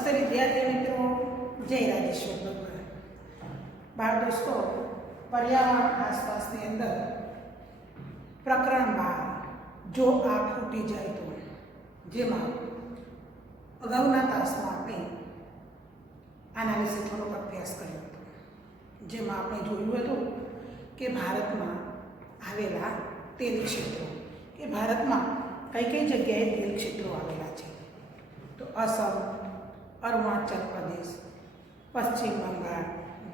નમસ્તે વિદ્યાર્થી મિત્રો, જય રાજેશ્વર ભગવાન. બાળ દોસ્તો, પર્યાવરણ આસપાસની અંદર પ્રકરણ 12 જો આ ખૂટી જાય તો, જેમાં અગાઉના તાસમાં આપણે આના વિશે થોડોક અભ્યાસ કર્યો હતો. જેમાં આપણે જોયું હતું કે ભારતમાં આવેલા તેલ ક્ષેત્રો, કે ભારતમાં કઈ કઈ જગ્યાએ તેલ ક્ષેત્રો આવેલા છે. તો અસમ, અરુણાચલ પ્રદેશ, પશ્ચિમ બંગાળ,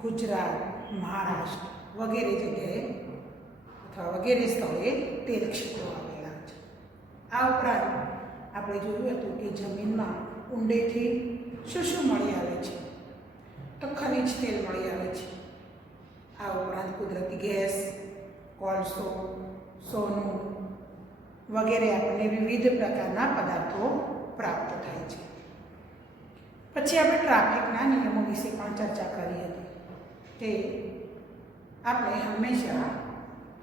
ગુજરાત, મહારાષ્ટ્ર વગેરે જગ્યાએ અથવા વગેરે સ્થળે તેલ ક્ષેત્રો આવેલા છે. આ ઉપરાંત આપણે જોયું હતું કે જમીનમાં ઊંડેથી શું શું મળી આવે છે. તો ખનિજ તેલ મળી આવે છે. આ ઉપરાંત કુદરતી ગેસ, કોલસો, સોનું વગેરે આપણને વિવિધ પ્રકારના પદાર્થો પ્રાપ્ત થાય છે. પછી આપણે ટ્રાફિકના નિયમો વિશે પણ ચર્ચા કરી હતી કે આપણે હંમેશા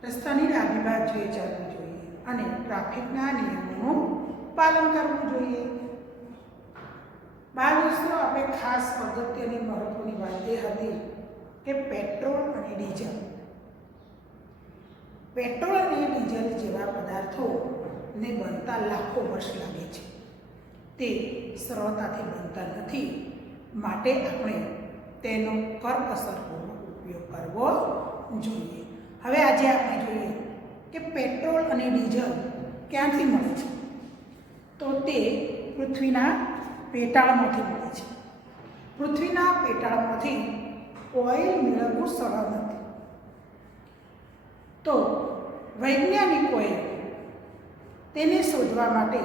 રસ્તાની ડાબી બાજુએ ચાલવું જોઈએ અને ટ્રાફિકના નિયમોનું પાલન કરવું જોઈએ. બાળ દોસ્તો, આપણે ખાસ અગત્યની મહત્વની વાત એ હતી કે પેટ્રોલ અને ડીઝલ. પેટ્રોલ અને ડીઝલ જેવા પદાર્થોને બનતા લાખો વર્ષ લાગે છે. તે સરળતાથી બનતા નથી, માટે આપણે તેનો કરકસરપૂર્વક ઉપયોગ કરવો જોઈએ. હવે આજે આપણે જોઈએ કે પેટ્રોલ અને ડીઝલ ક્યાંથી મળે છે. તો તે પૃથ્વીના પેટાળમાંથી મળે છે. પૃથ્વીના પેટાળમાંથી ઓઇલ મેળવવું સરળ નથી. તો વૈજ્ઞાનિકોએ તેને શોધવા માટે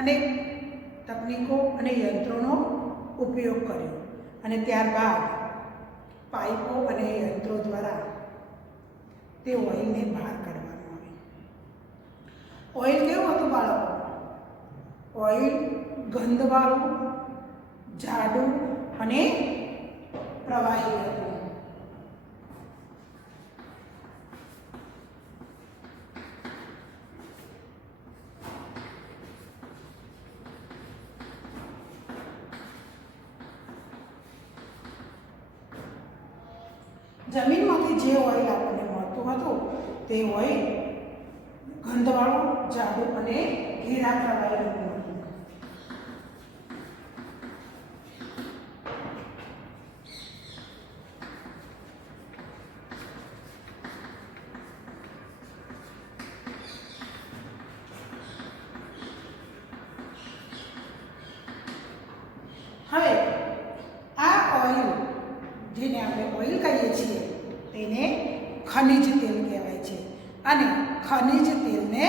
અનેક તકનીકો અને યંત્રોનો ઉપયોગ કર્યો અને ત્યારબાદ પાઇપો અને યંત્રો દ્વારા તે ઓઇલને બહાર કાઢવામાં આવ્યું. ઓઇલ કેવું હતું બાળકો? ઓઇલ ગંધવાળું, જાડું અને પ્રવાહી હતું. જમીનમાંથી જે ઓઇલ આપણને મળતું હતું તે ઓઇલ ગંધવાળું, જાડું અને ઘેરા પ્રવાહીનું હતું. હવે આ ઓઇલ, જેને આપણે ઓઇલ કહીએ છીએ, તેને ખનિજ તેલ કહેવાય છે અને ખનિજ તેલને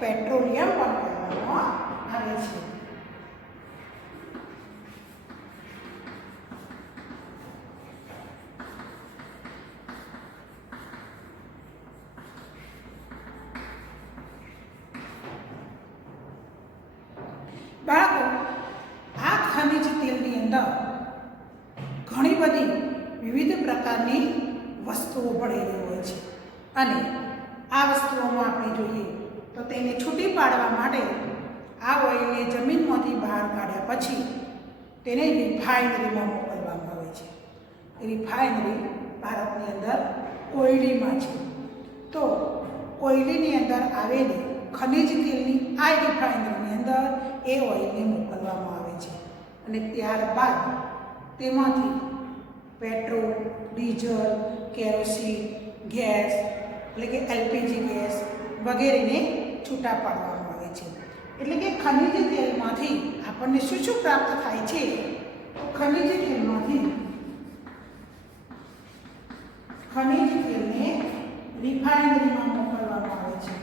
પેટ્રોલિયમ પણ કહેવામાં આવે છે. બાળકો, આ ખનિજ તેલની અંદર ઘણી બધી વિવિધ પ્રકારની વસ્તુઓ ભળેલી હોય છે અને આ વસ્તુઓમાં આપણે જોઈએ તો તેને છૂટી પાડવા માટે આ ઓઇલને જમીનમાંથી બહાર કાઢ્યા પછી તેને રિફાઇનરીમાં મોકલવામાં આવે છે. રિફાઇનરી ભારતની અંદર કોયડીમાં છે. તો કોયડીની અંદર આવેલી ખનિજ તેલની આ રિફાઇનરીની અંદર એ ઓઇલને મોકલવામાં આવે છે અને ત્યારબાદ તેમાંથી પેટ્રોલ, ડીઝલ, કેરોસીન, ગેસ એટલે કે એલપીજી ગેસ વગેરેને છૂટા પાડવામાં આવે છે. એટલે કે ખનિજ તેલમાંથી આપણને શું શું પ્રાપ્ત થાય છે? તો ખનિજ તેલને રિફાઇનરીમાં મોકલવામાં આવે છે.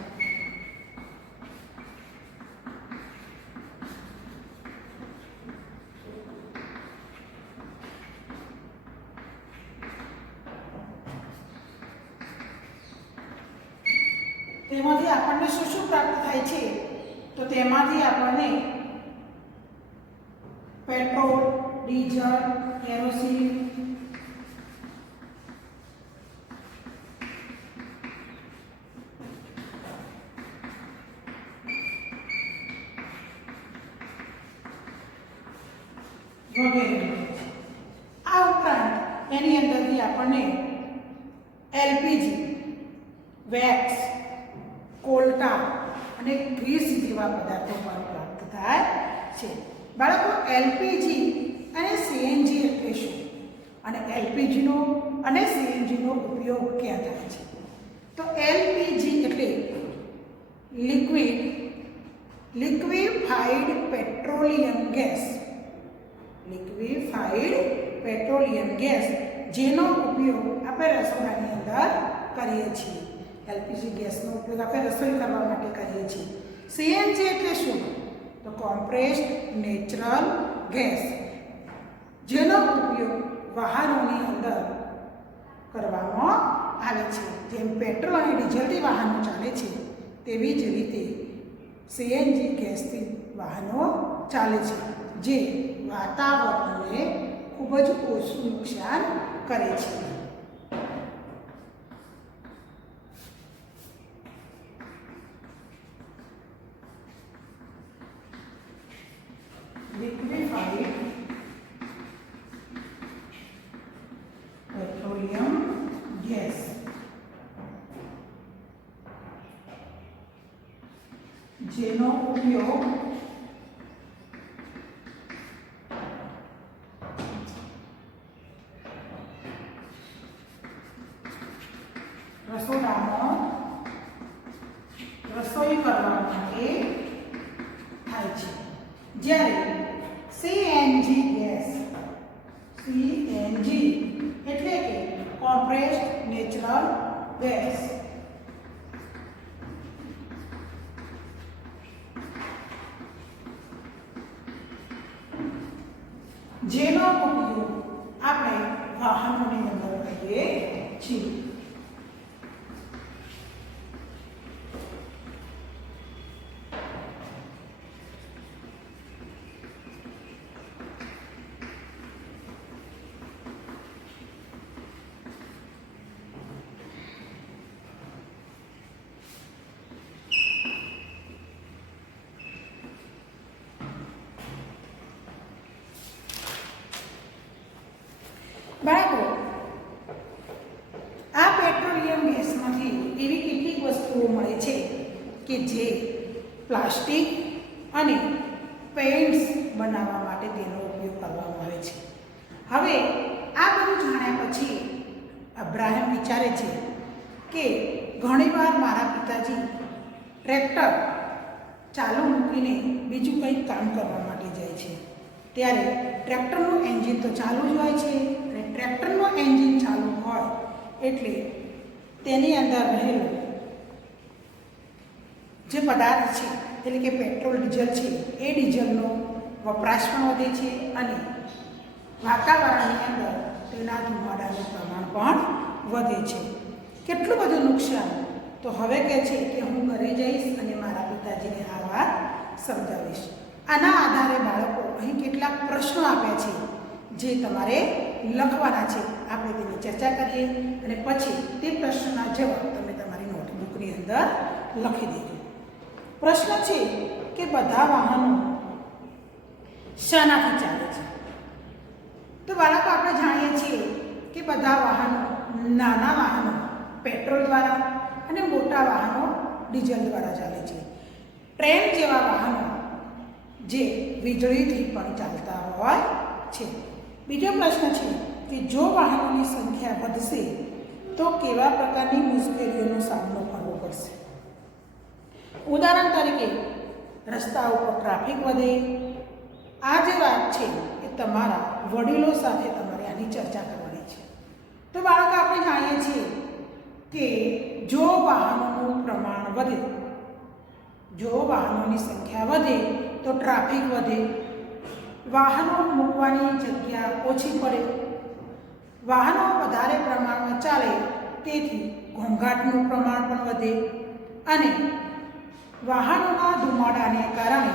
તેમાંથી આપણને શું શું પ્રાપ્ત થાય છે? તો તેમાંથી આપણને પેટ્રોલ, ડીઝલ, કેરોસીન વગેરે. આ ઉપરાંત એની અંદરથી આપણને એલપીજી, વેક્સ, કોલટા અને ગ્રીસ જેવા પદાર્થો પણ પ્રાપ્ત થાય છે. બાળકો, એલપીજી અને સીએનજી એટલે શું અને એલપીજીનો અને સીએનજીનો ઉપયોગ ક્યાં થાય છે? તો એલપીજી એટલે liquefied petroleum gas, liquefied petroleum gas, જેનો ઉપયોગ આપણે રસોડાની અંદર કરીએ છીએ. એલપીજી ગેસનો ઉપયોગ આપણે રસોઈ કરવા માટે કરીએ છીએ. સીએનજી એટલે શું? તો કોમ્પ્રેસ્ડ નેચરલ ગેસ, જેનો ઉપયોગ વાહનોની અંદર કરવામાં આવે છે. જેમ પેટ્રોલ અને ડીઝલથી વાહનો ચાલે છે તેવી જ રીતે સીએનજી ગેસથી વાહનો ચાલે છે, જે વાતાવરણને ખૂબ જ ઓછું નુકસાન કરે છે. લિક્વિફાઈડ પેટ્રોલિયમ ગેસ, જેનો ઉપયોગ રસોડામાં રસોઈ કરવા માટે થાય છે. જ્યારે સીએનજી ગેસ, સીએનજી એટલે કે કોમ્પ્રેસ્ડ નેચરલ ગેસ, જેનો ઉપયોગ આપણે વાહનોની અંદર કરીએ છીએ. બાળકો, આ પેટ્રોલિયમ ગેસમાંથી એવી કેટલીક વસ્તુઓ મળે છે કે જે પ્લાસ્ટિક અને પેઇન્ટ્સ બનાવવા માટે તેનો ઉપયોગ કરવામાં આવે છે. હવે આ બધું જાણ્યા પછી અબ્રાહમ વિચારે છે કે ઘણીવાર મારા પિતાજી ટ્રેક્ટર ચાલુ મૂકીને બીજું કંઈક કામ કરવા માટે જાય છે, ત્યારે ટ્રેક્ટરનું એન્જિન તો ચાલુ જ હોય છે અને ટ્રેક્ટરનું એન્જિન ચાલુ હોય એટલે તેની અંદર રહેલું જે પદાર્થ છે એટલે કે પેટ્રોલ ડીઝલ છે એ ડીઝલનો વપરાશ પણ વધે છે અને વાતાવરણની અંદર તેના ધુમાડાનું પ્રમાણ પણ વધે છે. કેટલું બધું નુકસાન! તો હવે કહે છે કે હું ઘરે જઈશ અને મારા પિતાજીને આ વાત સમજાવીશ. આના આધારે બાળકો અહીં કેટલાક પ્રશ્નો આપ્યા છે જે તમારે લખવાના છે. આપણે તેની ચર્ચા કરીએ અને પછી તે પ્રશ્નના જવાબ તમે તમારી નોટબુકની અંદર લખી દેજો. પ્રશ્ન છે કે બધા વાહનો શાનાથી ચાલે છે? તો બાળકો, આપણે જાણીએ છીએ કે બધા વાહનો, નાના વાહનો પેટ્રોલ દ્વારા અને મોટા વાહનો ડીઝલ દ્વારા ચાલે છે. ટ્રેન જેવા વાહનો જે વીજળીથી પણ ચાલતા હોય છે. બીજો પ્રશ્ન છે કે જો વાહનોની સંખ્યા વધશે તો કેવા પ્રકારની મુશ્કેલીઓનો સામનો કરવો પડશે? ઉદાહરણ તરીકે રસ્તા ઉપર ટ્રાફિક વધે. આ જે વાત છે એ તમારા વડીલો સાથે તમારે આની ચર્ચા કરવાની છે. તો બાળકો, આપણે જાણીએ છીએ કે જો વાહનોનું પ્રમાણ વધે, જો વાહનોની સંખ્યા વધે તો ટ્રાફિક વધે, વાહનો મૂકવાની જગ્યા ઓછી પડે, વાહનો વધારે પ્રમાણમાં ચાલે તેથી ઘોંઘાટનું પ્રમાણ પણ વધે અને વાહનોના ધુમાડાને કારણે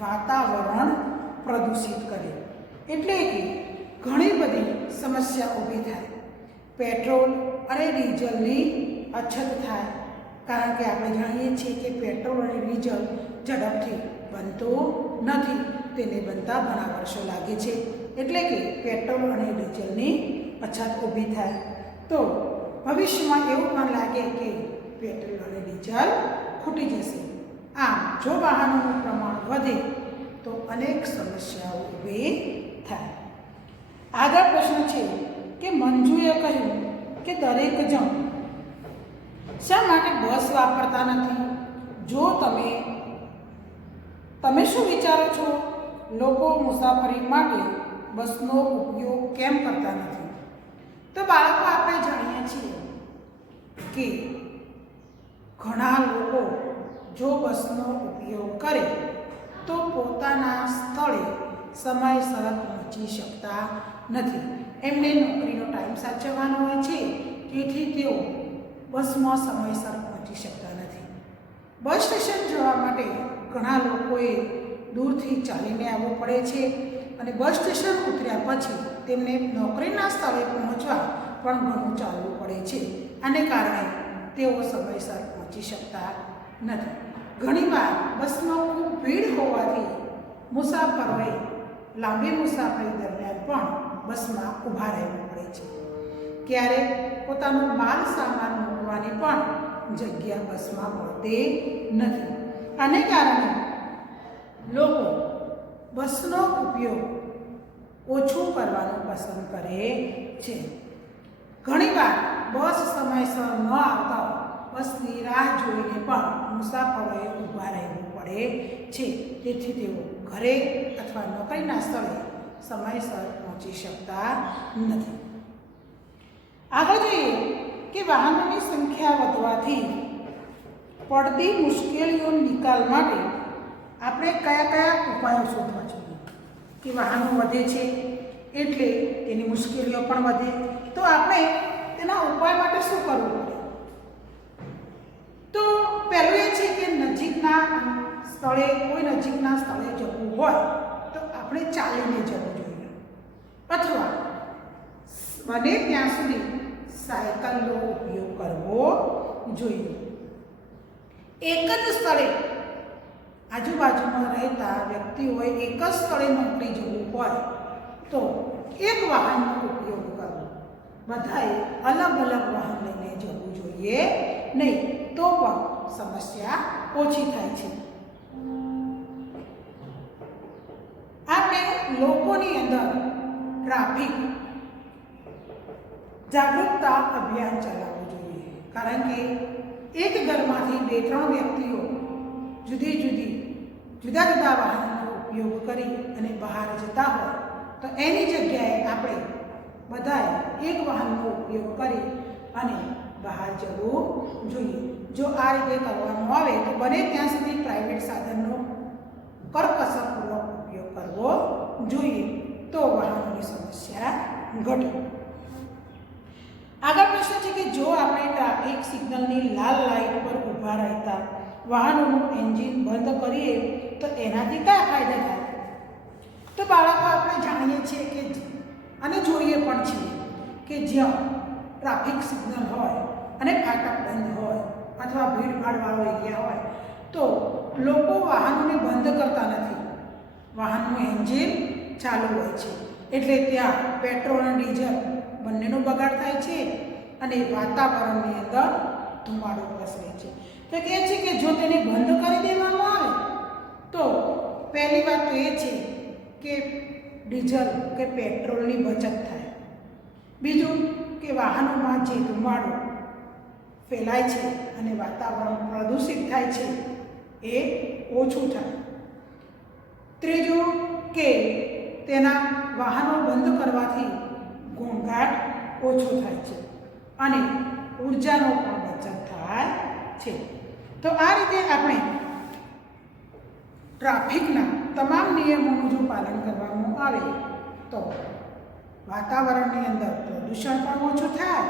વાતાવરણ પ્રદૂષિત કરે. એટલે કે ઘણી બધી સમસ્યા ઊભી થાય. પેટ્રોલ અને ડીઝલની અછત થાય, કારણ કે આપણે જાણીએ છીએ કે પેટ્રોલ અને ડીઝલ ઝડપથી બનતો નથી. તેને બનતા ઘણા વર્ષો લાગે છે, એટલે કે પેટ્રોલ અને ડીઝલની અછત ઊભી થાય તો ભવિષ્યમાં એવું પણ લાગે કે પેટ્રોલ અને ડીઝલ ખૂટી જશે. આમ જો વાહનોનું પ્રમાણ વધે તો અનેક સમસ્યાઓ ઊભી થાય. આગળ પ્રશ્ન છે કે મંજુએ કહ્યું કે દરેક જણ શા માટે બસ વાપરતા નથી? જો તમે શું વિચારો છો? લોકો મુસાફરી માટે બસનો ઉપયોગ કેમ કરતા નથી? તો બાળકો, આપણે જાણીએ છીએ કે ઘણા લોકો જો બસનો ઉપયોગ કરે તો પોતાના સ્થળે સમયસર પહોંચી શકતા નથી. એમને નોકરીનો ટાઈમ સાચવવાનો હોય છે, તેથી તેઓ બસમાં સમયસર પહોંચી શકતા નથી. બસ સ્ટેશન જવા માટે ઘણા લોકોએ દૂરથી ચાલીને આવવું પડે છે અને બસ સ્ટેશન ઉતર્યા પછી તેમને નોકરીના સ્થળે પહોંચવા પણ ઘણું ચાલવું પડે છે. આને કારણે તેઓ સમયસર પહોંચી શકતા નથી. ઘણીવાર બસમાં ખૂબ ભીડ હોવાથી મુસાફરોએ લાંબી મુસાફરી દરમિયાન પણ બસમાં ઊભા રહેવું પડે છે. ક્યારેક પોતાનો માલ સામાન મૂકવાની પણ જગ્યા બસમાં મળતી નથી. આને કારણે લોકો બસનો ઉપયોગ ઓછું કરવાનું પસંદ કરે છે. ઘણીવાર બસ સમયસર ન આવતા બસની રાહ જોઈને પણ મુસાફરોએ ઊભા રહેવું પડે છે, તેથી તેઓ ઘરે અથવા નોકરીના સ્થળે સમયસર પહોંચી શકતા નથી. આગળ જોઈએ કે વાહનોની સંખ્યા વધવાથી પડતી મુશ્કેલીઓ નિકાલ માટે આપણે કયા કયા ઉપાયો શોધવા જોઈએ? કે વાહનો વધે છે એટલે તેની મુશ્કેલીઓ પણ વધે, તો આપણે તેના ઉપાય માટે શું કરવું પડે? તો પહેલું એ છે કે કોઈ નજીકના સ્થળે જવું હોય તો આપણે ચાલીને જવું જોઈએ, અથવા બને ત્યાં સુધી સાયકલનો ઉપયોગ કરવો જોઈએ. એક જ સ્થળે આજુબાજુમાં રહેતા વ્યક્તિઓએ એક જ સ્થળે નોકરી જવું હોય તો એક વાહનનો ઉપયોગ કરવો. બધાએ અલગ અલગ વાહન લઈને જવું જોઈએ નહીં, તો પણ સમસ્યા ઓછી થાય છે. આપણે લોકોની અંદર ટ્રાફિક જાગૃતતા અભિયાન ચલાવવું જોઈએ, કારણ કે એક ઘરમાંથી 2-3 વ્યક્તિઓ જુદા જુદા વાહનનો ઉપયોગ કરી અને બહાર જતા હોય તો એની જગ્યાએ આપણે બધાએ એક વાહનનો ઉપયોગ કરી અને બહાર જવું જોઈએ. જો આ રીતે કરવામાં આવે તો બને ત્યાં સુધી પ્રાઇવેટ સાધનનો કરકસરપૂર્વક ઉપયોગ કરવો જોઈએ, તો વાહનોની સમસ્યા ઘટે. આગળ પ્રશ્ન છે કે જો આપણે ટ્રાફિક સિગ્નલની લાલ લાઇટ પર ઊભા રહેતા વાહનોનું એન્જિન બંધ કરીએ તો એનાથી કયા ફાયદા થાય? તો બાળકો, આપણે જાણીએ છીએ કે અને જોઈએ પણ છીએ કે જ્યાં ટ્રાફિક સિગ્નલ હોય અને ફાટક બંધ હોય અથવા ભીડભાડવાળો એરિયા હોય તો લોકો વાહનોને બંધ કરતા નથી. વાહનનું એન્જિન ચાલુ હોય છે, એટલે ત્યાં પેટ્રોલ અને ડીઝલ બંનેનો બગાડ થાય છે અને વાતાવરણની અંદર ધુમાડો પ્રસરે છે. તો કહે છે કે જો તેને બંધ કરી દેવામાં આવે તો પહેલી વાત તો એ છે કે ડીઝલ કે પેટ્રોલની બચત થાય. બીજું કે વાહનોમાં જે ધુમાડો ફેલાય છે અને વાતાવરણ પ્રદૂષિત થાય છે એ ઓછું થાય. ત્રીજું કે તેના વાહનો બંધ કરવાથી ઘોંઘાટ ઓછો થાય છે અને ઉર્જાનો પણ બચત થાય છે. તો આ રીતે આપણે ટ્રાફિકના તમામ નિયમોનું જો પાલન કરવામાં આવે તો વાતાવરણની અંદર પ્રદૂષણ પણ ઓછું થાય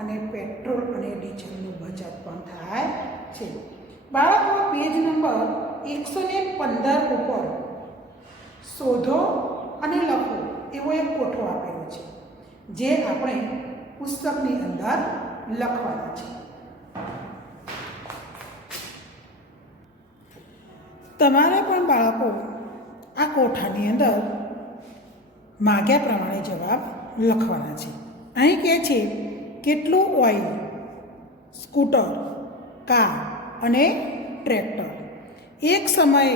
અને પેટ્રોલ અને ડીઝલનું બચત પણ થાય છે. બાળકો, પેજ નંબર 115 ઉપર શોધો અને લખો એવો એક કોઠો આપેલો છે, જે આપણે પુસ્તકની અંદર લખવાનો છે. તમારે પણ બાળકો આ કોઠાની અંદર માગ્યા પ્રમાણે જવાબ લખવાના છે. અહીં કહે છે કેટલું ઓઇલ સ્કૂટર, કાર અને ટ્રેક્ટર એક સમયે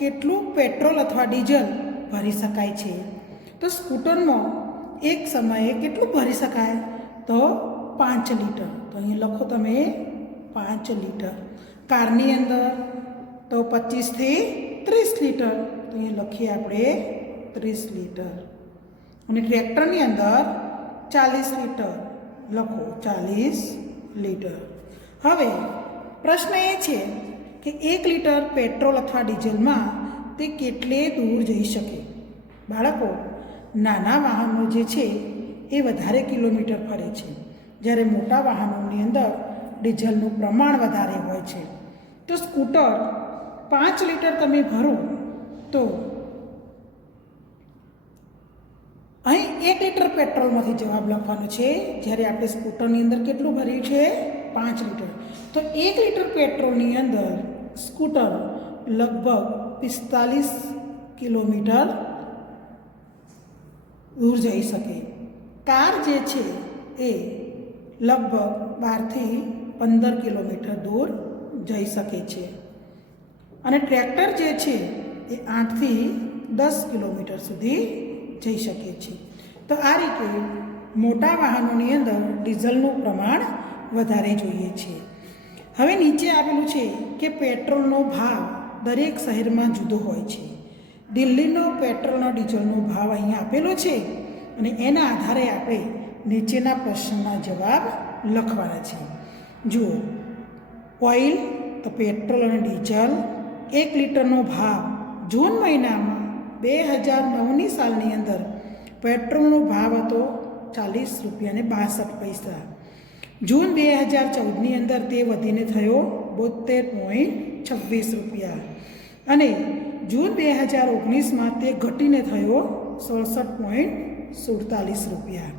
કેટલું પેટ્રોલ અથવા ડીઝલ ભરી શકાય છે? તો સ્કૂટરમાં એક સમયે કેટલું ભરી શકાય? તો 5 લીટર. તો અહીં લખો તમે 5 લીટર. કારની અંદર તો 25 થી 30 લીટર. તો અહીં લખીએ આપણે 30 લીટર. અને ટ્રેક્ટરની અંદર 40 લીટર. લખો 40 લીટર. હવે પ્રશ્ન એ છે કે 1 લીટર પેટ્રોલ અથવા ડીઝલમાં તે કેટલે દૂર જઈ શકે? બાળકો, નાના વાહનો જે છે એ વધારે કિલોમીટર ફરે છે, જ્યારે મોટા વાહનોની અંદર ડીઝલનું પ્રમાણ વધારે હોય છે. તો સ્કૂટર 5 લીટર તમે ભરો તો અહીં 1 લીટર પેટ્રોલમાંથી જવાબ લખવાનો છે, જ્યારે આપણે સ્કૂટરની અંદર કેટલું ભર્યું છે? 5 લીટર. તો 1 લીટર પેટ્રોલની અંદર સ્કૂટર લગભગ 45 કિલોમીટર દૂર જઈ શકે. કાર જે છે એ લગભગ 12 થી 15 કિલોમીટર દૂર જઈ શકે છે. અને ટ્રેક્ટર જે છે એ 8 થી 10 કિલોમીટર સુધી જઈ શકે છે. તો આ રીતે મોટા વાહનોની અંદર ડીઝલનું પ્રમાણ વધારે જોઈએ છે. હવે નીચે આપેલું છે કે પેટ્રોલનો ભાવ દરેક શહેરમાં જુદો હોય છે. દિલ્હીનો પેટ્રોલનો ડીઝલનો ભાવ અહીંયા આપેલો છે અને એના આધારે આપણે નીચેના પ્રશ્નના જવાબ લખવાના છે. જુઓ, ઓઇલ તો પેટ્રોલ અને ડીઝલ 1 લીટરનો ભાવ જૂન મહિનામાં 2009ની સાલની અંદર પેટ્રોલનો ભાવ હતો 40 રૂપિયા અને 62 પૈસા. જૂન 2014ની અંદર તે વધીને થયો 72.26 રૂપિયા અને જૂન 2019માં તે ઘટીને થયો 67.47 રૂપિયા.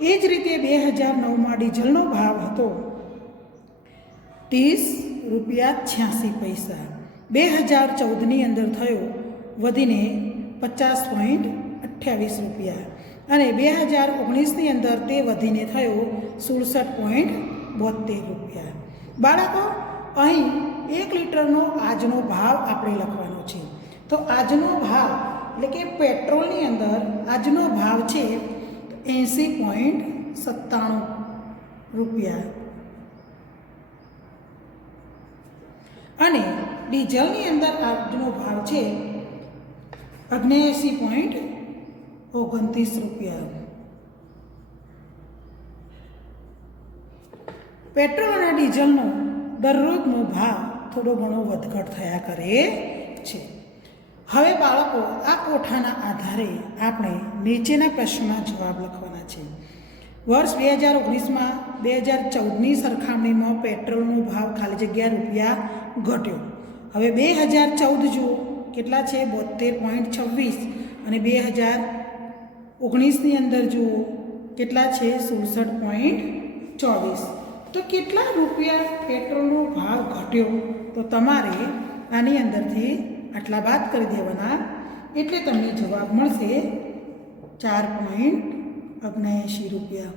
એ જ રીતે 2009માં ડીઝલનો ભાવ હતો 30 રૂપિયા 86 પૈસા. 2014ની અંદર થયો વધીને 50.28 રૂપિયા અને 2019ની અંદર તે વધીને થયો 67.72 રૂપિયા. બાળકો, અહીં 1 લીટરનો આજનો ભાવ આપણે લખવાનો છે. તો આજનો ભાવ એટલે કે પેટ્રોલની અંદર આજનો ભાવ છે 80.97 રૂપિયા અને ડીઝલની અંદર આજનો ભાવ છે 79.29 રૂપિયા. પેટ્રોલ અને ડીઝલનો દરરોજનો ભાવ થોડો ઘણો વધઘટ થયા કરે છે. હવે બાળકો, આ કોઠાના આધારે આપણે નીચેના પ્રશ્નના જવાબ લખવાના છે. વર્ષ 2019માં 2014ની સરખામણીમાં પેટ્રોલનો ભાવ ખાલી જગ્યા રૂપિયા ઘટ્યો. હવે 2014 જુઓ કેટલા છે? 72.26 અને 2019ની અંદર જુઓ કેટલા છે? 67.24. તો કેટલા રૂપિયા પેટ્રોલનો ભાવ ઘટ્યો? તો તમારે આની અંદરથી આટલા બાદ કરી દેવાના, એટલે તમને જવાબ મળશે 4.79 રૂપિયા.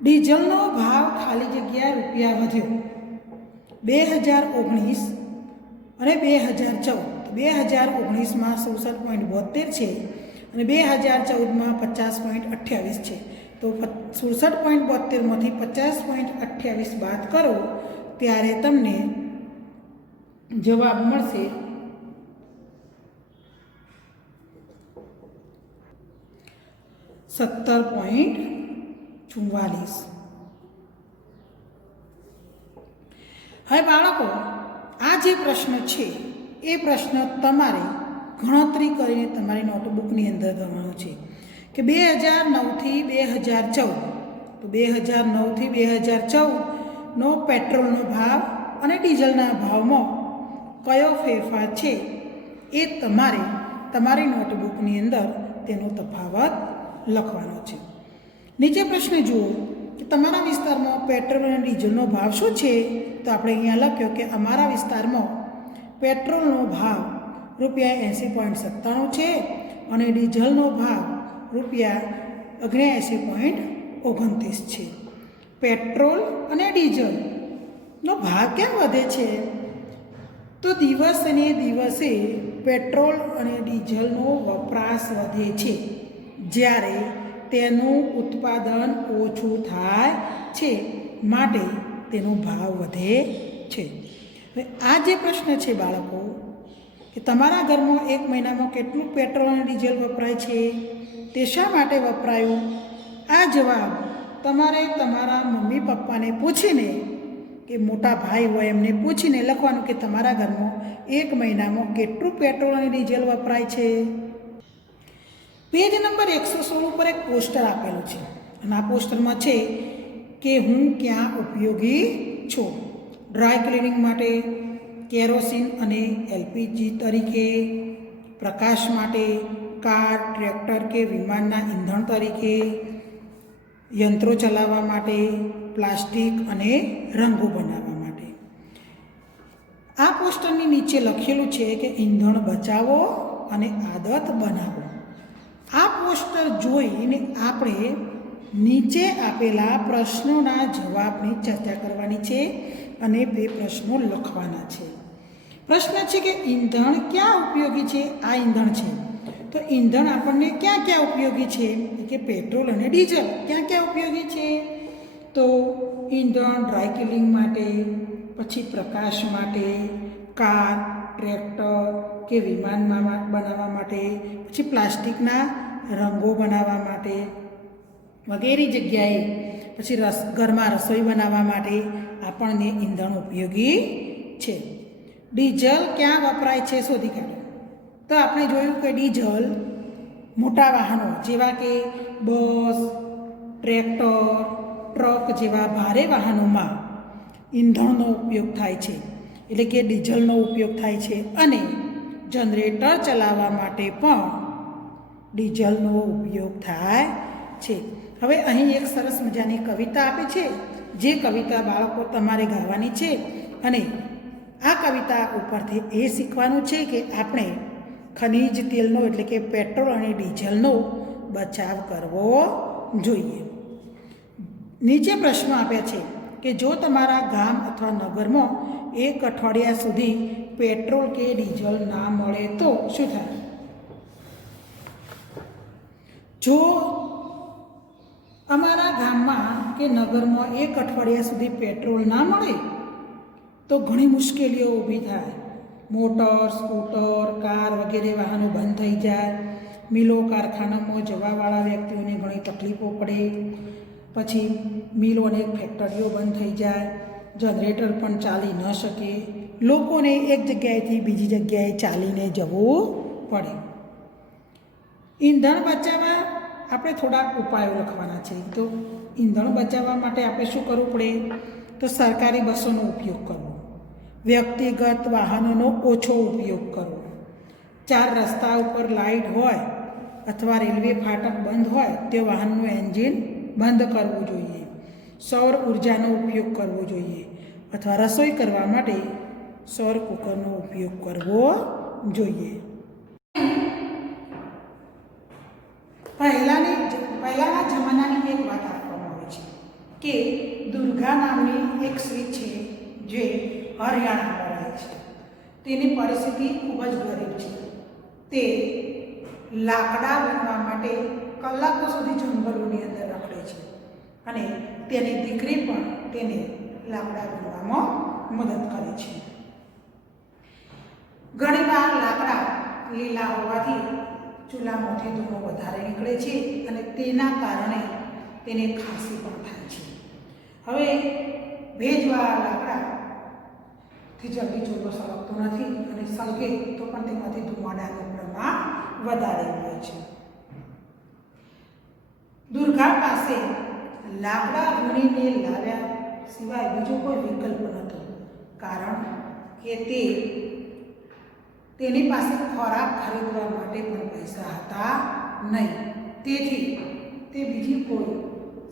ડીઝલનો ભાવ ખાલી જગ્યા રૂપિયા વધ્યો 2019 અને 2014. 2019માં 67.72 છે અને 2014માં 50.28 છે. તો 67.72માંથી 50.28 બાદ કરો ત્યારે તમને જવાબ મળશે 17.44. હવે બાળકો, આ જે પ્રશ્ન છે એ પ્રશ્ન તમારે ગણતરી કરીને તમારી નોટબુકની અંદર ગણવાનો છે કે 2009થી 2014. તો 2009થી 2014નો પેટ્રોલનો ભાવ અને ડીઝલના ભાવમાં કયો ફેરફાર છે એ તમારે તમારી નોટબુકની અંદર તેનો તફાવત લખવાનો છે. નીચે પ્રશ્ન જુઓ કે તમારા વિસ્તારમાં પેટ્રોલ અને ડીઝલનો ભાવ શું છે? તો આપણે અહીંયા લખ્યો કે અમારા વિસ્તારમાં પેટ્રોલનો ભાવ ₹80.97 છે અને ડીઝલનો ભાવ ₹79.29 છે. પેટ્રોલ અને ડીઝલનો ભાવ કેમ વધે છે? તો દિવસને દિવસે પેટ્રોલ અને ડીઝલનો વપરાશ વધે છે, જ્યારે તેનું ઉત્પાદન ઓછું થાય છે, માટે તેનો ભાવ વધે છે. હવે આ જે પ્રશ્ન છે બાળકો, કે તમારા ઘરમાં એક મહિનામાં કેટલું પેટ્રોલ અને ડીઝલ વપરાય છે, તે શા માટે વપરાયું? આ જવાબ તમારે તમારા મમ્મી પપ્પાને પૂછીને, કે મોટા ભાઈ હોય એમને પૂછીને લખવાનું કે તમારા ઘરમાં એક મહિનામાં કેટલું પેટ્રોલ અને ડીઝલ વપરાય છે. પેજ નંબર 116 ઉપર એક પોસ્ટર આપેલું છે અને આ પોસ્ટરમાં છે કે હું ક્યાં ઉપયોગી છું. ડ્રાય ક્લિનિંગ માટે, કેરોસીન અને એલપીજી તરીકે, પ્રકાશ માટે, કાર, ટ્રેક્ટર કે વિમાનના ઈંધણ તરીકે, યંત્રો ચલાવવા માટે, પ્લાસ્ટિક અને રંગો બનાવવા માટે. આ પોસ્ટરની નીચે લખેલું છે કે ઈંધણ બચાવો અને આદત બનાવો. આ પોસ્ટર જોઈને આપણે નીચે આપેલા પ્રશ્નોના જવાબની ચર્ચા કરવાની છે અને બે પ્રશ્નો લખવાના છે. પ્રશ્ન છે કે ઈંધણ ક્યાં ઉપયોગી છે? આ ઈંધણ છે, તો ઈંધણ આપણને ક્યાં ક્યાં ઉપયોગી છે? કે પેટ્રોલ અને ડીઝલ ક્યાં ક્યાં ઉપયોગી છે? તો ઈંધણ ડ્રાય ક્લિનિંગ માટે, પછી પ્રકાશ માટે, કાર, ટ્રેક્ટર કે વિમાનમાં બનાવવા માટે, પછી પ્લાસ્ટિકના રંગો બનાવવા માટે વગેરે જગ્યાએ, પછી ઘરમાં રસોઈ બનાવવા માટે આપણને ઈંધણ ઉપયોગી છે. ડીઝલ ક્યાં વપરાય છે શોધી કાઢો. તો આપણે જોયું કે ડીઝલ મોટા વાહનો જેવા કે બસ, ટ્રેક્ટર, ટ્રક જેવા ભારે વાહનોમાં ઈંધણનો ઉપયોગ થાય છે, એટલે કે ડીઝલનો ઉપયોગ થાય છે. અને જનરેટર ચલાવવા માટે પણ ડીઝલનો ઉપયોગ થાય છે. હવે અહીં એક સરસ મજાની કવિતા આપી છે, જે કવિતા બાળકો તમારે ગાવાની છે અને આ કવિતા ઉપરથી એ શીખવાનું છે કે આપણે ખનિજ તેલનો એટલે કે પેટ્રોલ અને ડીઝલનો બચાવ કરવો જોઈએ. નીચે પ્રશ્નો આપ્યા છે કે જો તમારા ગામ અથવા નગરમાં એક અઠવાડિયા સુધી પેટ્રોલ કે ડીઝલ ના મળે તો શું થાય? જો અમારા ગામમાં કે નગરમાં એક અઠવાડિયા સુધી પેટ્રોલ ના મળે તો ઘણી મુશ્કેલીઓ ઊભી થાય. મોટર, સ્કૂટર, કાર વગેરે વાહનો બંધ થઈ જાય. મિલો, કારખાનામાં જવાવાળા વ્યક્તિઓને ઘણી તકલીફો પડે. પછી મિલો અને ફેક્ટરીઓ બંધ થઈ જાય. જનરેટર પણ ચાલી ન શકે. લોકોને એક જગ્યાએથી બીજી જગ્યાએ ચાલીને જવું પડે. ઈંધણ બચાવવા આપણે થોડા ઉપાયો લખવાના છે. તો ઈંધણ બચાવવા માટે આપણે શું કરવું પડે? તો સરકારી બસોનો ઉપયોગ કરવો, વ્યક્તિગત વાહનોનો ઓછો ઉપયોગ કરવો, 4 રસ્તા ઉપર લાઇટ હોય અથવા રેલવે ફાટક બંધ હોય તે વાહનનું એન્જિન બંધ કરવું જોઈએ, સૌર ઉર્જાનો ઉપયોગ કરવો જોઈએ અથવા રસોઈ કરવા માટે સૌર કુકરનો ઉપયોગ કરવો જોઈએ. પહેલાના જમાનાની એક વાત આપવામાં આવે છે કે દુર્ગા નામની એક સ્ત્રી છે જે હરિયાણામાં રહે છે. તેની પરિસ્થિતિ ખૂબ જ ગરીબ છે. તે લાકડા વીણવા માટે કલાકો સુધી જંગલોની અંદર રખડે છે અને તેની દીકરી પણ તેને લાકડા વીણવામાં મદદ કરે છે. ઘણીવાર લાકડા લીલા હોવાથી ચૂલામાંથી ધૂળો વધારે નીકળે છે અને તેના કારણે તેને ખાંસી પણ થાય છે. હવે ભેજવાળા લાકડાથી જલ્દી ચૂલો સળગતો નથી અને સળગે તો પણ તેમાંથી ધુમાડાનું પ્રમાણ વધારે હોય છે. દુર્ગા પાસે લાકડા વીણીને લાવ્યા સિવાય બીજો કોઈ વિકલ્પ નહોતો, કારણ કે તેની પાસે ખોરાક ખરીદવા માટે પણ પૈસા હતા નહીં. તેથી તે બીજી કોઈ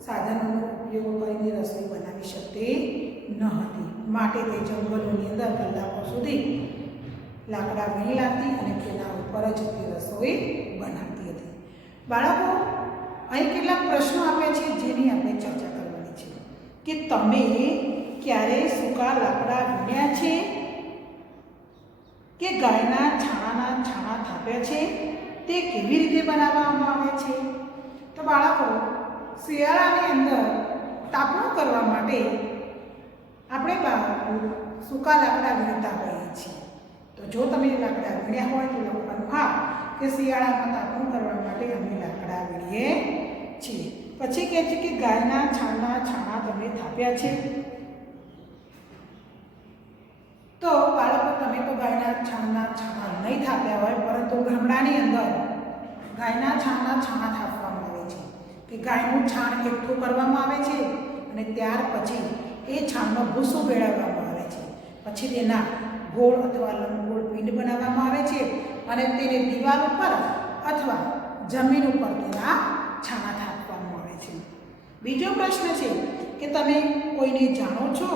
સાધનોનો ઉપયોગ કરીને રસોઈ બનાવી શકતી ન હતી. માટે તે જંગલોની અંદર કલાકો સુધી લાકડા વીણી લાવતી અને તેના ઉપર જ તે રસોઈ બનાવતી હતી. બાળકો, અહીં કેટલાક પ્રશ્નો આપ્યા છે જેની આપણે ચર્ચા કરવાની છે કે તમે ક્યારે સૂકા લાકડા વીણ્યા છે કે ગાયના છાણાના છાણા થાપ્યા છે? તે કેવી રીતે બનાવવામાં આવે છે? તો બાળકો, શિયાળાની અંદર તાપણું કરવા માટે આપણે બાળકો સૂકા લાકડા વીણતા હોઈએ છીએ. તો જો તમે લાકડા વીણ્યા હોય તો લખવાનું હા કે શિયાળામાં તાપણું કરવા માટે અમે લાકડા વીણીએ છીએ. પછી કહે છે કે ગાયના છાણના છાણા તમે થાપ્યા છે? તો બાળકો, તમે તો ગાયના છાણના છાણા નહીં થાપ્યા હોય, પરંતુ ગામડાની અંદર ગાયના છાણના છાણા થાપવામાં આવે છે કે ગાયનું છાણ એકઠું કરવામાં આવે છે અને ત્યાર પછી એ છાણનો ભૂસો ભેળવવામાં આવે છે. પછી તેના ગોળ અથવા લંબગોળ પિંડ બનાવવામાં આવે છે અને તેને દિવાલ ઉપર અથવા જમીન ઉપર તેના છાણા થાપવામાં આવે છે. બીજો પ્રશ્ન છે કે તમે કોઈને જાણો છો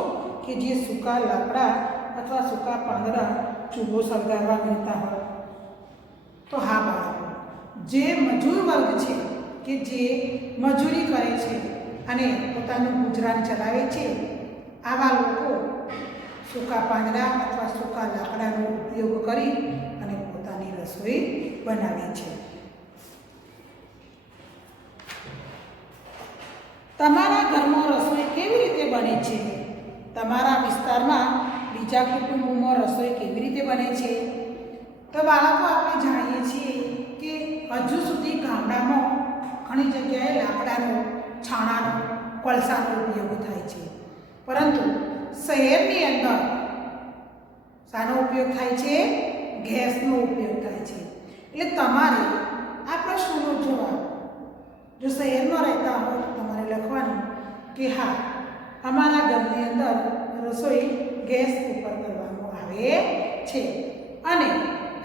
કે જે સૂકા લાકડા અથવા સૂકા પાંદડા ચૂલો સળગાવવા વીણતા હોય? તો હા બાળકો, જે મજૂર વર્ગ છે કે જે મજૂરી કરે છે અને પોતાનું ગુજરાન ચલાવે છે, આવા લોકો સૂકા પાંદડા અથવા સૂકા લાકડાનો ઉપયોગ કરી અને પોતાની રસોઈ બનાવે છે. તમારા ઘરમાં રસોઈ કેવી રીતે બને છે? તમારા વિસ્તારમાં બીજા કુટુંબોમાં રસોઈ કેવી રીતે બને છે? તો બાળકો, આપણે જાણીએ છીએ કે હજુ સુધી ગામડામાં ઘણી જગ્યાએ લાકડાનો, છાણાનો, કોલસાનો ઉપયોગ થાય છે, પરંતુ શહેરની અંદર શાનો ઉપયોગ થાય છે? ગેસનો ઉપયોગ થાય છે. એટલે તમારે આ પ્રશ્નનો જવાબ, જો શહેરમાં રહેતા હો તો તમારે લખવાનું કે હા, અમારા ઘરની અંદર રસોઈ ગેસ ઉપર કરવામાં આવે છે. અને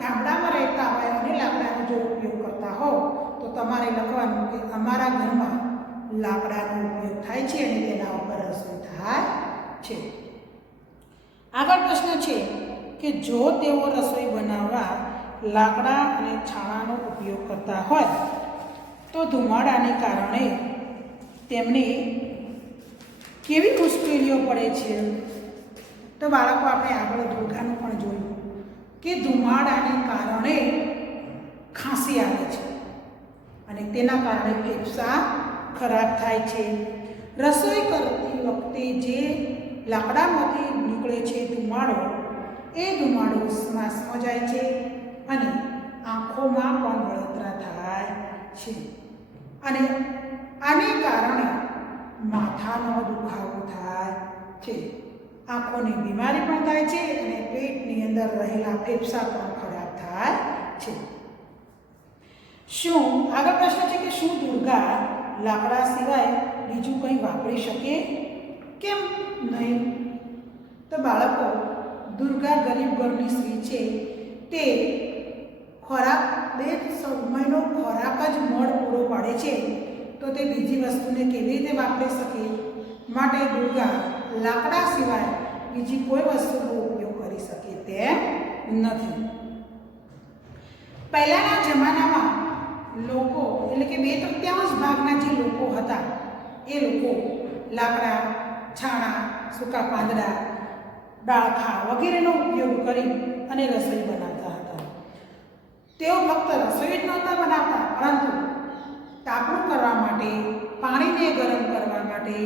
ગામડામાં રહેતા હોય અને લાકડાનો જો ઉપયોગ કરતા હો તો તમારે લખવાનું કે અમારા ઘરમાં લાકડાનો ઉપયોગ થાય છે અને તેના ઉપર રસોઈ થાય છે. આગળ પ્રશ્ન છે કે જો તેઓ રસોઈ બનાવવા લાકડા અને છાણાનો ઉપયોગ કરતા હોય તો ધુમાડાને કારણે તેમને કેવી મુશ્કેલીઓ પડે છે? તો બાળકો, આપણે આગળ દુર્ગાનું પણ જોયું કે ધુમાડાને કારણે ખાંસી આવે છે અને તેના કારણે ફેફસા ખરાબ થાય છે. રસોઈ કરતી વખતે જે લાકડામાંથી નીકળે છે ધુમાડો, એ ધુમાડો શ્વાસમાં જાય છે અને આંખોમાં પણ બળતરા થાય છે અને આને કારણે માથાનો દુખાવો થાય છે, આંખોની બીમારી પણ થાય છે અને પેટની અંદર રહેલા ફેફસા પણ ખરાબ થાય છે. શું આગળ પ્રશ્ન છે કે શું દુર્ગા લાકડા સિવાય બીજું કંઈ વાપરી શકે? કેમ નહીં? તો બાળકો, દુર્ગા ગરીબ ઘરની સ્ત્રી છે, તે ખોરાક, બે સમયનો ખોરાક જ મળ પૂરો પાડે છે, તો તે બીજી વસ્તુને કેવી રીતે વાપરી શકે? માટે દુર્ગા લાકડા સિવાય બીજી કોઈ વસ્તુનો ઉપયોગ કરી શકે તેમ નથી. પહેલાના જમાનામાં લોકો, એટલે કે 2/3 ભાગના જે લોકો હતા, એ લોકો લાકડા, છાણા, સૂકા પાંદડા, ડાળખા વગેરેનો ઉપયોગ કરી અને રસોઈ બનાવતા હતા. તેઓ ફક્ત રસોઈ જ નહોતા બનાવતા, પરંતુ તાપણું કરવા માટે, પાણીને ગરમ કરવા માટે,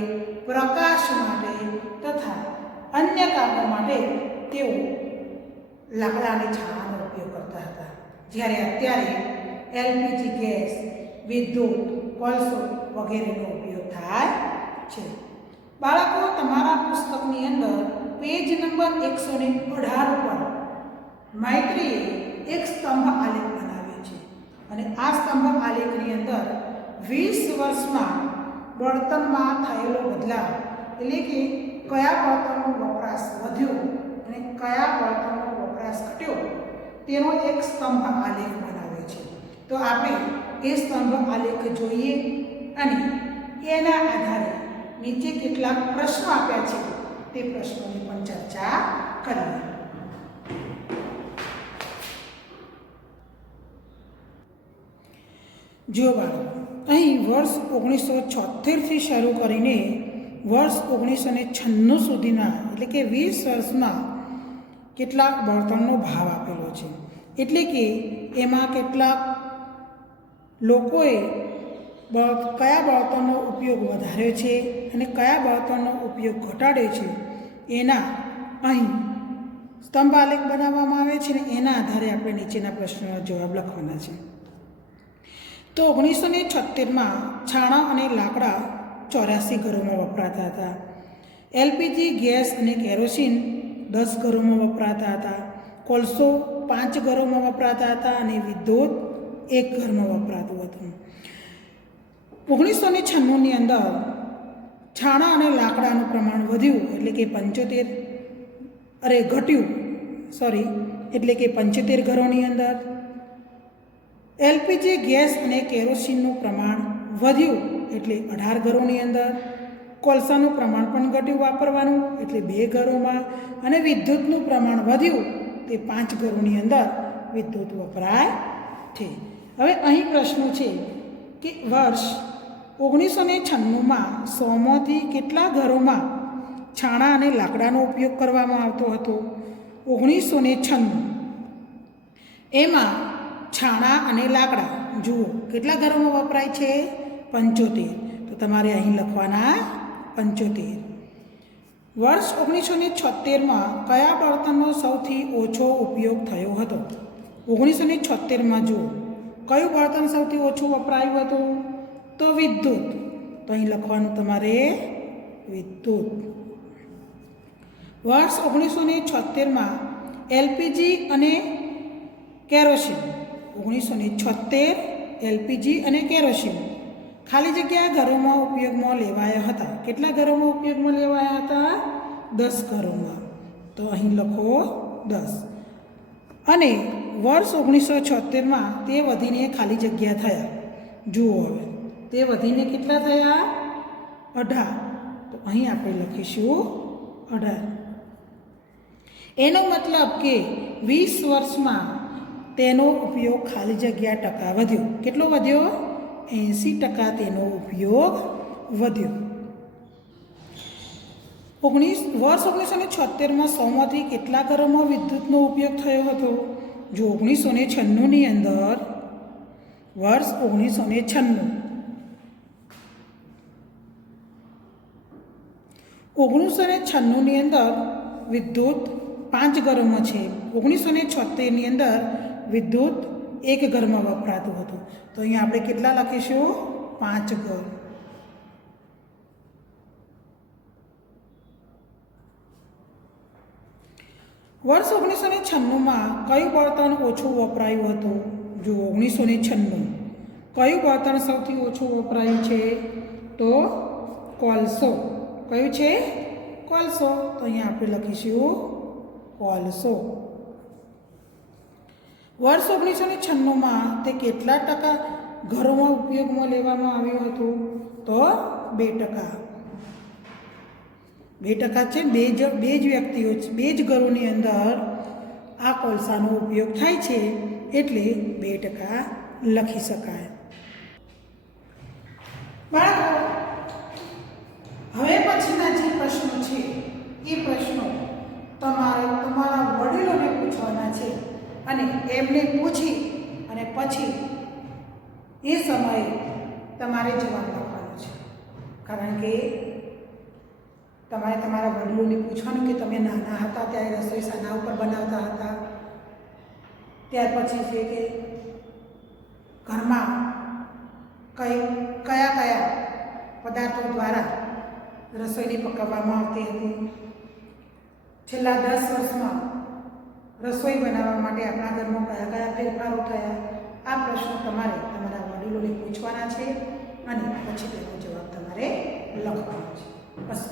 પ્રકાશ માટે તથા અન્ય કામો માટે તેઓ લાકડા અને છાણાનો ઉપયોગ કરતા હતા. જ્યારે અત્યારે એલપીજી ગેસ, વિદ્યુત, કોલસો વગેરેનો ઉપયોગ થાય છે. બાળકો, તમારા પુસ્તકની અંદર પેજ નંબર 118 પર મૈત્રીએ એક સ્તંભ આલેખ બનાવ્યો છે અને આ સ્તંભ આલેખની અંદર 20 વર્ષમાં બળતણમાં થયેલો બદલાવ, એટલે કે કયા બળતણનો વપરાશ વધ્યો અને કયા બળતણનો વપરાશ ઘટ્યો, તેનો એક સ્તંભ આલેખ બનાવ્યો છે. તો આપણે એ સ્તંભ આલેખ જોઈએ અને એના આધારે નીચે કેટલાક પ્રશ્નો આપ્યા છે તે પ્રશ્નોની પણ ચર્ચા કરીએ. જો બાળકો, અહીં વર્ષ 1976થી શરૂ કરીને વર્ષ 1996 સુધીના એટલે કે 20 વર્ષમાં કેટલાક બળતણનો ભાવ આપેલો છે. એટલે કે એમાં કેટલાક લોકોએ કયા બળતણનો ઉપયોગ વધાર્યો છે અને કયા બળતણનો ઉપયોગ ઘટાડ્યો છે એના અહીં સ્તંભાલેખ બનાવવામાં આવે છે ને એના આધારે આપણે નીચેના પ્રશ્નોના જવાબ લખવાના છે. તો 1976માં છાણા અને લાકડા 84 ઘરોમાં વપરાતા હતા. એલપીજી ગેસ અને કેરોસીન 10 ઘરોમાં વપરાતા હતા. કોલસો 5 ઘરોમાં વપરાતા હતા અને વિદ્યુત 1 ઘરમાં વપરાતું હતું. 1996ની અંદર છાણા અને લાકડાનું પ્રમાણ વધ્યું એટલે કે 75 ઘરોની અંદર. એલપીજી ગેસ અને કેરોસીનનું પ્રમાણ વધ્યું એટલે 18 ઘરોની અંદર. કોલસાનું પ્રમાણ પણ ઘટ્યું વાપરવાનું એટલે 2 ઘરોમાં. અને વિદ્યુતનું પ્રમાણ વધ્યું તે 5 ઘરોની અંદર વિદ્યુત વપરાય છે. હવે અહીં પ્રશ્ન છે કે વર્ષ 1996માં 100માંથી કેટલા ઘરોમાં છાણા અને લાકડાનો ઉપયોગ કરવામાં આવતો હતો? 1996 એમાં છાણા અને લાકડા જુઓ કેટલા ઘરોમાં વપરાય છે? 75. તો તમારે અહીં લખવાના 75. વર્ષ 1976માં કયા બળતણનો સૌથી ઓછો ઉપયોગ થયો હતો? 1976માં જુઓ કયું બળતણ સૌથી ઓછું વપરાયું હતું? તો વિદ્યુત. તો અહીં લખવાનું તમારે વિદ્યુત. વર્ષ 1976માં એલપીજી અને કેરોસીન 1976 એલપીજી અને કેરોસીન ખાલી જગ્યા ઘરોમાં ઉપયોગમાં લેવાયા હતા. કેટલા ઘરોમાં ઉપયોગમાં લેવાયા હતા? 10 ઘરોમાં. તો અહીં લખો 10. અને વર્ષ 1976માં તે વધીને ખાલી જગ્યા થયા. જુઓ હવે તે વધીને કેટલા થયા? 18. તો અહીં આપણે લખીશું 18. એનો મતલબ કે 20 વર્ષમાં તેનો ઉપયોગ ખાલી જગ્યા ટકા વધ્યો. કેટલો વધ્યો? 80% તેનો ઉપયોગ વધ્યો. વર્ષ 1976માં 100માંથી કેટલા ઘરોમાં વિદ્યુતનો ઉપયોગ થયો હતો? જો 1996ની અંદર વર્ષ 1996ની અંદર વિદ્યુત 5 ઘરોમાં છે. 1976ની અંદર વિદ્યુત 1 ઘરમાં વપરાતું હતું. તો અહીંયા આપણે કેટલા લખીશું? 5 ઘર. વર્ષ 1996માં કયું બળતણ ઓછું વપરાયું હતું? જો 1996 કયું બળતણ સૌથી ઓછું વપરાયું છે? તો કોલસો. કયું છે? કોલસો. તો અહીંયા આપણે લખીશું કોલસો. વર્ષ 1996માં તે કેટલા ટકા ઘરોમાં ઉપયોગમાં લેવામાં આવ્યું હતું? તો 2%. 2% છે. બે જ વ્યક્તિઓ, 2 જ ઘરોની અંદર આ કોલસાનો ઉપયોગ થાય છે એટલે 2% લખી શકાય. બાળકો, હવે પછીના જે પ્રશ્નો છે એ પ્રશ્નો તમારે તમારા વડીલોને પૂછવાના છે અને એમને પૂછી અને પછી એ સમયે તમારે જવાબ લખવાનો છે. કારણ કે તમારે તમારા વડીલોને પૂછવાનું કે તમે નાના હતા ત્યારે રસોઈ શાના ઉપર બનાવતા હતા, ત્યાર પછી છે કે ઘરમાં કયા પદાર્થો દ્વારા રસોઈને પકાવવામાં આવતી હતી, છેલ્લા 10 વર્ષમાં રસોઈ બનાવવા માટે આપણા ઘરમાં કયા ફેરફારો થયા. આ પ્રશ્નો તમારે તમારા વડીલોને પૂછવાના છે અને પછી તેનો જવાબ તમારે લખવાનો છે. બસ.